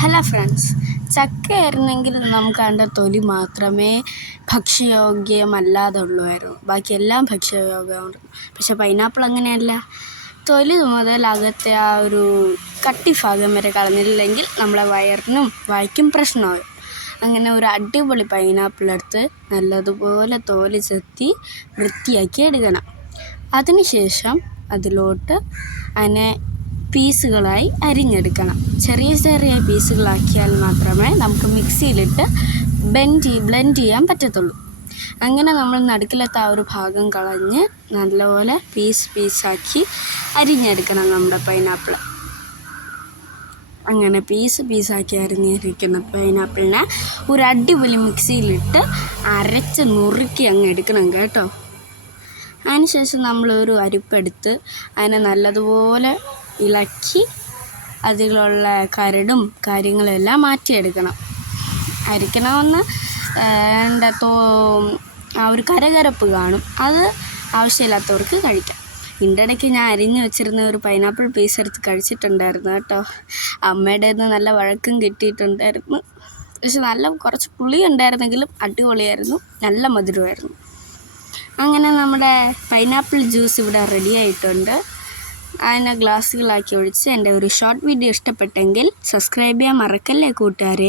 Hello friends, ചക്കയായിരുന്നെങ്കിൽ നമുക്ക് അതിൻ്റെ തൊലി മാത്രമേ ഭക്ഷ്യയോഗ്യമല്ലാതുള്ളായിരുന്നു. ബാക്കിയെല്ലാം ഭക്ഷ്യയോഗ്യമാണ്. പക്ഷെ പൈനാപ്പിൾ അങ്ങനെയല്ല. തൊലി മുതൽ അകത്തെ ആ ഒരു കട്ടിഭാഗം വരെ കളഞ്ഞില്ലെങ്കിൽ നമ്മളെ വയറിനും വായ്ക്കും പ്രശ്നമാകും. അങ്ങനെ ഒരു അടിപൊളി പൈനാപ്പിൾ എടുത്ത് നല്ലതുപോലെ തോല് ചെത്തി വൃത്തിയാക്കി എടുക്കണം. അതിനുശേഷം അതിലോട്ട് അതിനെ പീസുകളായി അരിഞ്ഞെടുക്കണം. ചെറിയ ചെറിയ പീസുകളാക്കിയാൽ മാത്രമേ നമുക്ക് മിക്സിയിലിട്ട് ബ്ലെൻഡ് ചെയ്യാൻ പറ്റത്തുള്ളൂ. അങ്ങനെ നമ്മൾ നടുക്കിലത്തെ ആ ഒരു ഭാഗം കളഞ്ഞ് നല്ലപോലെ പീസാക്കി അരിഞ്ഞെടുക്കണം നമ്മുടെ പൈനാപ്പിൾ. അങ്ങനെ പീസാക്കി അരിഞ്ഞിരിക്കുന്ന പൈനാപ്പിളിനെ ഒരു അടിപൊളി മിക്സിയിലിട്ട് അരച്ച് നുറുക്കി അങ്ങ് എടുക്കണം കേട്ടോ. അതിനുശേഷം നമ്മളൊരു അരിപ്പെടുത്ത് അതിനെ നല്ലതുപോലെ ഇളക്കി അതിലുള്ള കരടും കാര്യങ്ങളെല്ലാം മാറ്റിയെടുക്കണം. അരിക്കണമെന്ന് ആ ഒരു കരകരപ്പ് കാണും, അത് ആവശ്യമില്ലാത്തവർക്ക് കഴിക്കാം. ഇടയ്ക്ക് ഞാൻ അരിഞ്ഞു വെച്ചിരുന്ന ഒരു പൈനാപ്പിൾ പീസ് എടുത്ത് കഴിച്ചിട്ടുണ്ടായിരുന്നു കേട്ടോ. അമ്മയുടെ നിന്ന് നല്ല വഴക്കും കിട്ടിയിട്ടുണ്ടായിരുന്നു. പക്ഷെ കുറച്ച് പുളി ഉണ്ടായിരുന്നെങ്കിലും അടിപൊളിയായിരുന്നു, നല്ല മധുരമായിരുന്നു. അങ്ങനെ നമ്മുടെ പൈനാപ്പിൾ ജ്യൂസ് ഇവിടെ റെഡി ആയിട്ടുണ്ട്. അതിനെ ഗ്ലാസ്സുകളാക്കി ഒഴിച്ച് എൻ്റെ ഒരു ഷോർട്ട് വീഡിയോ ഇഷ്ടപ്പെട്ടെങ്കിൽ സബ്സ്ക്രൈബ് ചെയ്യാൻ മറക്കല്ലേ കൂട്ടുകാരെ.